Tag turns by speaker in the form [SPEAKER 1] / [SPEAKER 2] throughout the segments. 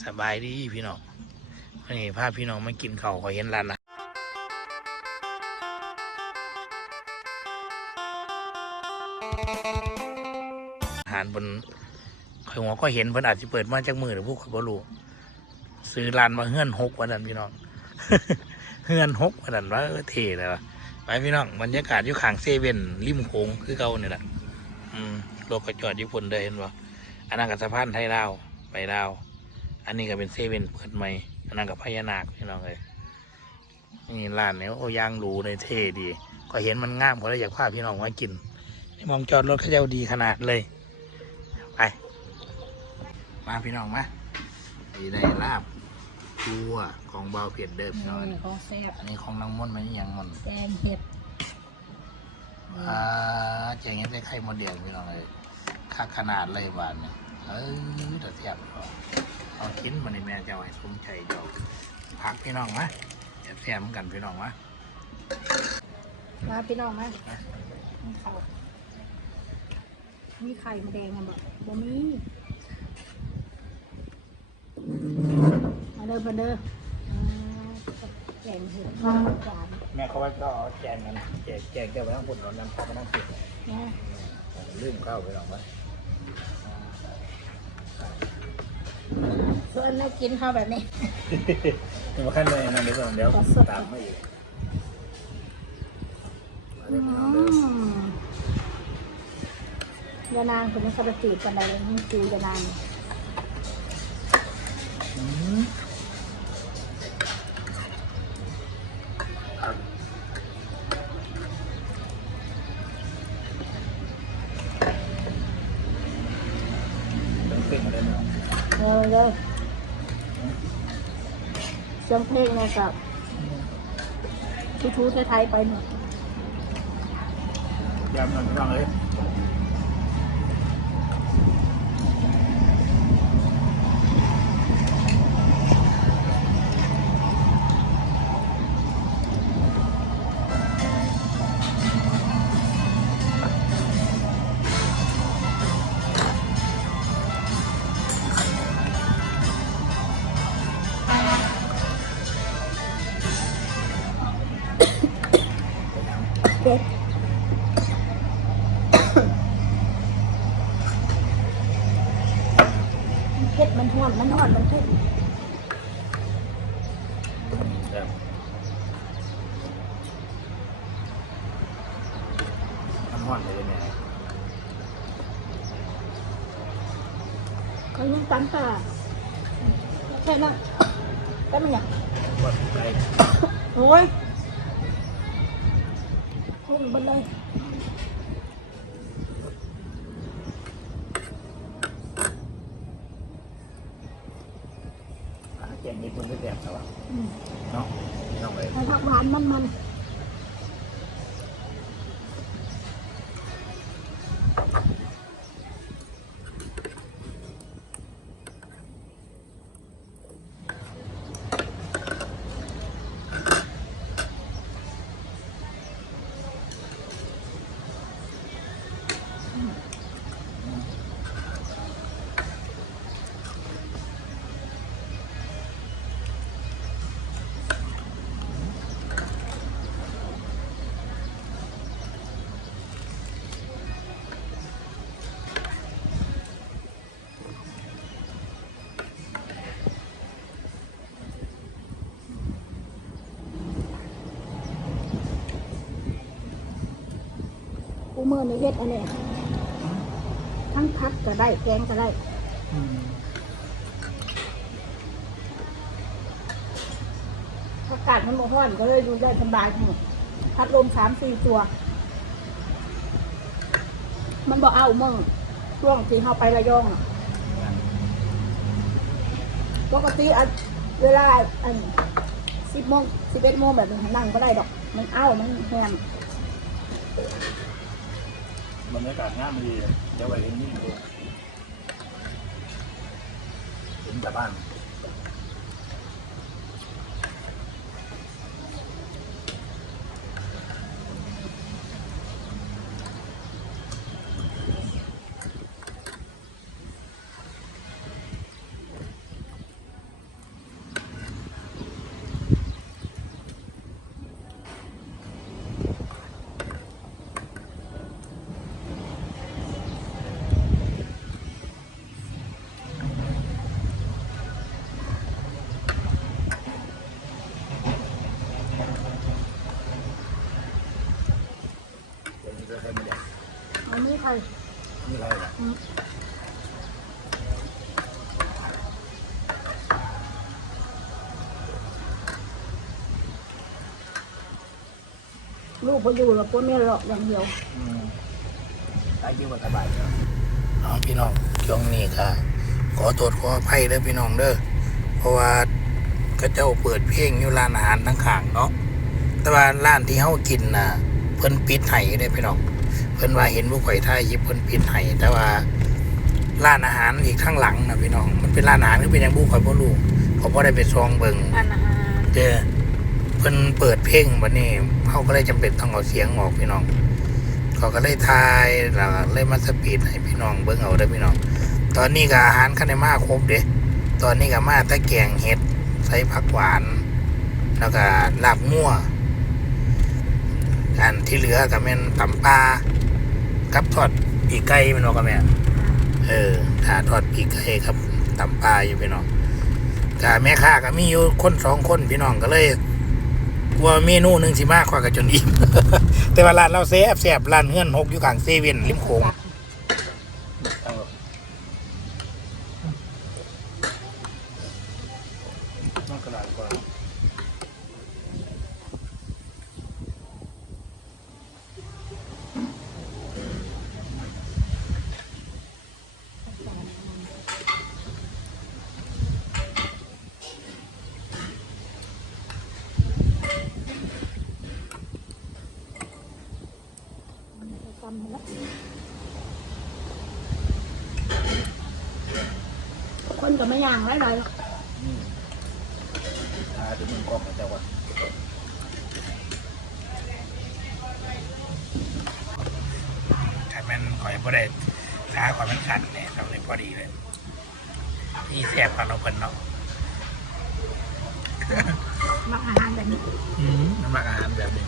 [SPEAKER 1] สบายดีพี่น้องนนี้พาพพี่น้องมากินข้าวขอเห็นร้านนะอาหารบนข่อยหัวก็เห็นเพิ่นอาจจะเปิดมาจากมือหรือพวกข่อยบ่รู้ซื้อร้านมาเฮือนหกวันนั้นพี่น้องเฮือนหกวันนั้นว่าเออเท่เลยวะไปพี่น้องบรรยากาศอยู่ข้างเซเว่นริมโขงคือเก่าเนี่ยแหละอืมรถก็จอดอยู่พุ่นเด้เห็นบ่อันนั้นกับสะพานไทยลาวไปลาว อันนี้ก็เป็นเซเว่นเปิดใหม่อันนั้นกับพญานาคพี่น้องเลยนี่ร้านเนี่ยโอ้ยางหรูในเท่ดี ก็เห็นมันงามก็เลยอยากพาพี่น้องมากินนี่มองจอดรถเขาเจ้าดีขนาดเลย ไป มาพี่น้องมาดีได้ลาบทัวของเบาเพียรเดิม
[SPEAKER 2] นี่
[SPEAKER 1] น้อย
[SPEAKER 2] ของแซ่บ
[SPEAKER 1] อันนี้ของนางม่อนมันยังมัน
[SPEAKER 2] แกงเห็ด
[SPEAKER 1] อ่าเจ๋งเงี้ยได้ไข่มดเดียวพี่น้องเลยค่าขนาดเลยบานเนี่ยเออแต่เทียบ เอากินมาในแม่เจ้าให้สมใจเจ้าพักพี่น้องมะแซ่บๆกันพี่น้องมะ
[SPEAKER 2] มาพี่น้องมามีข้าวมีไข่มาแดงกันบ่บ่มีมาเด้อมาเด้ออ่าแกงเห็ดข้าวหวาน
[SPEAKER 1] แม่เขาว่าก็เอาแจงกันแจกแจกเดี๋ยวไปนั่งปุ่นเรานำข้าวมานั่งปิด
[SPEAKER 2] นะ
[SPEAKER 1] ลืมข้าวไปหรอกวะ
[SPEAKER 2] ส่วนเรากินข้าวแบบนี้
[SPEAKER 1] ถึงมาขั้นเลยนั่นเดี๋ยวก่อนเดี๋ยวตามมาอีกมา
[SPEAKER 2] อื
[SPEAKER 1] เด้อพี่น้องเด้อ
[SPEAKER 2] มยานางเป็นสารจีบกันได้เลยนี่คือยานาง
[SPEAKER 1] อืมครับต้องขึ้นมาได้ไหม
[SPEAKER 2] เออเลย เสียงเพลงนี่ยกับทูทูไทยๆไปหนึ่ง
[SPEAKER 1] ยำหน่อยพี่น้องเลย
[SPEAKER 2] น้ำ
[SPEAKER 1] มันเลยเนี่ย
[SPEAKER 2] เขายังตันตาแค่นั้นแต่มันอย่าง
[SPEAKER 1] กดไป
[SPEAKER 2] โอ้ยพุ่งไปเลย
[SPEAKER 1] เจ็บมีคนที่แสบแต่ว่า
[SPEAKER 2] อืม
[SPEAKER 1] เนาะไม่ต้องเลย
[SPEAKER 2] ให้ผักหวานมันมัน มือในเฮ็ดอันนี้ทั้งพักก็ได้แกงก็ได้
[SPEAKER 1] อา
[SPEAKER 2] กาศมันร้อนก็เลยดูได้สบายหมดพัดลมสามสี่ตัว มันบ่เอาเมื่อช่วงที่เขาไประยองน่ะปกติอะเวลาอันสิบโมงสิบเอ็ดโมงแบบนี้นั่งก็ได้ดอก มันเอามันแหง
[SPEAKER 1] บรรยากาศง่ามดีเดี๋ยวไปเห็นนี่ดูเห็นแต่บ้าน
[SPEAKER 2] ลูกพออยู่แล้วพ่อแม่หลอกอย่างเดียว
[SPEAKER 1] ตายยิ่งกว่าสบายเนาะพี่น้องช่วงนี้ก็ขอโทษขออภัยเด้อพี่น้องเด้อ เพราะว่าก็เจ้าเปิดเพลงอยู่ร้านอาหารทั้งข้างเนาะ แต่ว่าร้านที่เฮากินน่ะ เพิ่นปิดให้เด้อพี่น้อง พิ่นว่าเห็นผู้ข่อยถ่ายคลิปเพิ่นปิดให้แต่ว่าร้านอาหารอีกข้างหลังนะพี่น้อง มันเป็นร้านอาหารหรือเป็นหยังผู้ข่อยบ่รู้ผมบ่ได้ไปซองเบิ่ง
[SPEAKER 2] อันอาหาร
[SPEAKER 1] เจอเพิ่นเปิดเพลงบัดนี้เขาก็เลยจำเป็นต้องเอาเสียงออกพี่น้องเขาก็เลยทายแล้วก็เลยมาสปีดให้พี่น้องเบิ่งเอาเด้อพี่น้อง ตอนนี้ก็อาหารคันได้มาครบเด้ตอนนี้ก็มาแตะแกงเห็ดใส่ผักหวาน แล้วก็ลาบมั่วอันที่เหลือก็เป็นตำปลา ครับทอดปีกไก่แมันบอกกันแม่เออถ้าทอดปีกไก่ครับตำปลาอยู่พี่น้องกาแม่ค้าก็มีอยู่คนสองคนพี่น้องก็เลยว่าเมนูหนึ่งสิมากกว่ากับจนอิ่มแต่ว่าร้านเราแซ่บแซ่บร้านเฮือนหกอยู่กลางเซเว่นริมโขง
[SPEAKER 2] คนก็ไม่ย่างไรเลย
[SPEAKER 1] อ่าเดี๋ยวมึงกล้องมาแต่ว่าถ้ามันข่อยบ่ได้ขาข่อยมันขัดเนี่ยทำเลยพอดีเลยพี่แซ่บกว่าเราเพิ่นเนาะ
[SPEAKER 2] มักอาหารแบบนี้
[SPEAKER 1] อืมน้ำหมักอาหารแบบนี้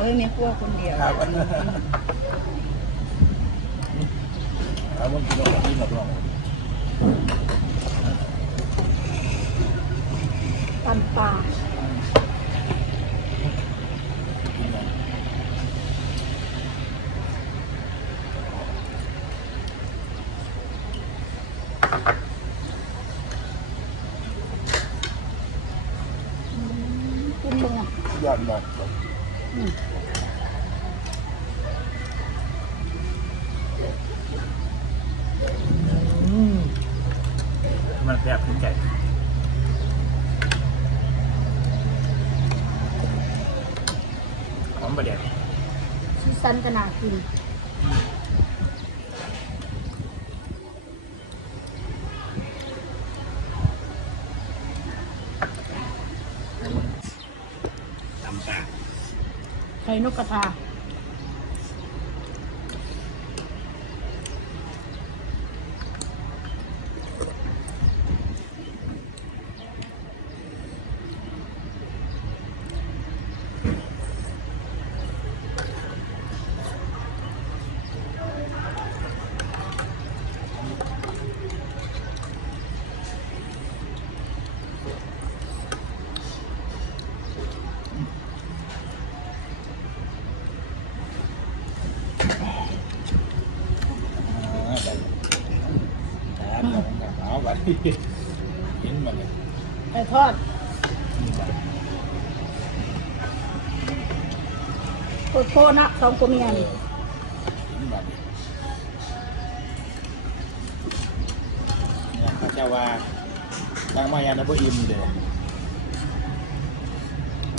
[SPEAKER 1] เมียขา
[SPEAKER 2] เอ้ยเมียพวกคนเดียว
[SPEAKER 1] ครับแล้วมันกินแล้วกินแบบลอง
[SPEAKER 2] ตำปลา
[SPEAKER 1] กินแบบ
[SPEAKER 2] กินเมือง
[SPEAKER 1] ยอดเลย
[SPEAKER 2] อืม
[SPEAKER 1] มัน แซ่บขึ้นใจหอมประเดี๋ยว
[SPEAKER 2] ซีซันก็น่ากิน
[SPEAKER 1] ตำ
[SPEAKER 2] ข่นกกระทา
[SPEAKER 1] เอาบัดเห็นบัดเนี่ย
[SPEAKER 2] ไก่ทอดโคตรโคตรนะสองตัวเมีย
[SPEAKER 1] เอ
[SPEAKER 2] นี่
[SPEAKER 1] อเห็นบัดเนี่ยเขาจะว่าตั้งมายันนะพ่อิ่มเด้อ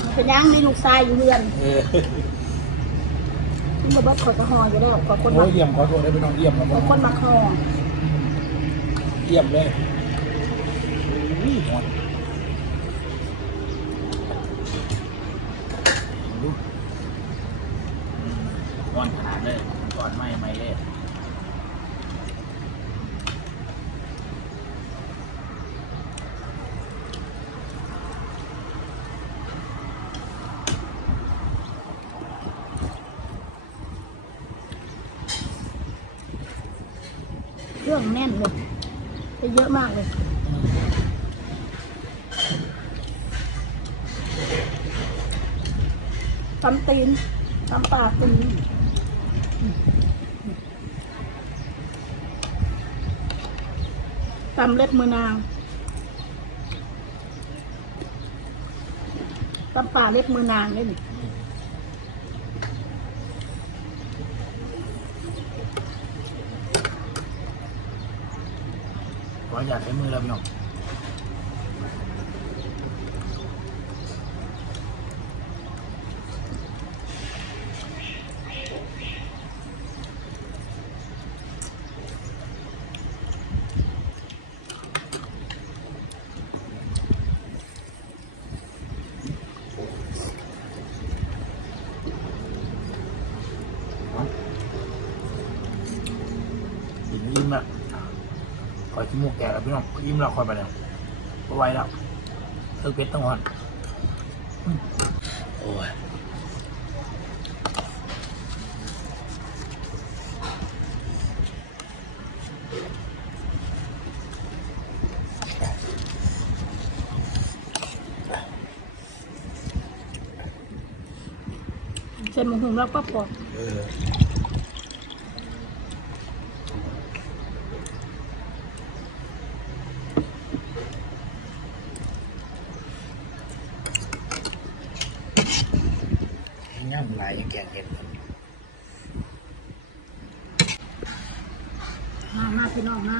[SPEAKER 2] มันเป็นยังมีลูกชายอยู่เรือน
[SPEAKER 1] เออ
[SPEAKER 2] ที่มาเบิดขอยกระหออยู่แล้วขอคน
[SPEAKER 1] โอ้
[SPEAKER 2] มาย
[SPEAKER 1] เยี่ยมขอโทษได้ไปน้องเยี่ยมครับ
[SPEAKER 2] ขอคนมาคอ
[SPEAKER 1] เยี่ยมเลย อุ้ยหอนดูหอนขนาดเลยก่อนไม่ไม่เลย
[SPEAKER 2] เครื่องแน่นเลยเยอะมากเลยำตีนตำปากตีนตำเล็บมือนางตำป่าเล็บมือนางนี่นี่
[SPEAKER 1] ขออยากใช้มือแล้วพี่อง อยขี้มูกแก่แล้วพี่น้องอิ่มแล้วคอยไปแล้วบ่ไหวแล้วเธอเป็ดต้องหอนอืมโอ้ย
[SPEAKER 2] เส้นหมูหุงแล้วก็ปอก
[SPEAKER 1] เออง่ามลายยังแกงเห็ดครับ
[SPEAKER 2] มามาพี่น้องมา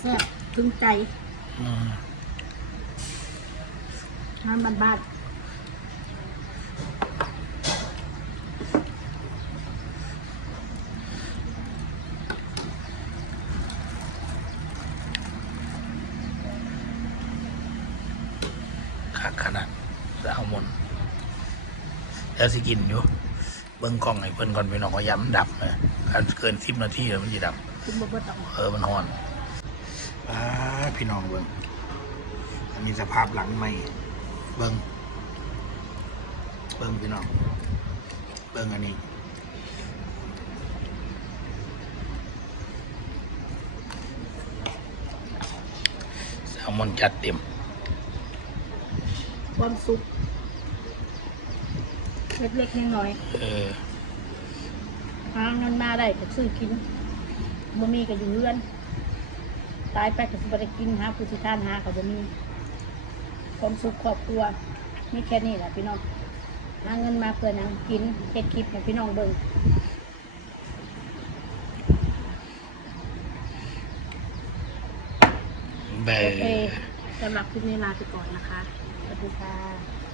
[SPEAKER 2] แซ่บถึงใจ
[SPEAKER 1] อืม
[SPEAKER 2] งานบ้าน
[SPEAKER 1] คักขนาดจะเอาหมนแล้วสิกินอยู่ เบิ้งกล้องไอ้เพิ่นก่อนไปน้องก็ย้ำดับนะการเกินสิบนาทีแล้วมันจะดับ
[SPEAKER 2] ๆคุณบอกว่าต้อง
[SPEAKER 1] เออมันฮอนป้าพี่น้องเบิ้งอันนี้สภาพหลังไม่เบิ้งเบิ้งพี่น้อง เบิ้งอันนี้ แซลมอนจัดเต็ม
[SPEAKER 2] ความสุข เล็กๆน้อย
[SPEAKER 1] เออ
[SPEAKER 2] ๆหาเงินมาได้ก็ซื้อกินบ่มีก็อยู่เรือน ตายไปก็สิบ่ได้กินหาผู้สิทานหาก็บ่มีความสุขครอบครัวมีแค่นี้แหละพี่น้องหาเงินมาเพื่อหนังกินเฮ็ดคลิปให้พี่น้องเบิ่ง
[SPEAKER 1] แบ
[SPEAKER 2] โอเคสำหรับคลิปนี้ลาไปก่อนนะคะสวัสดีค่ะ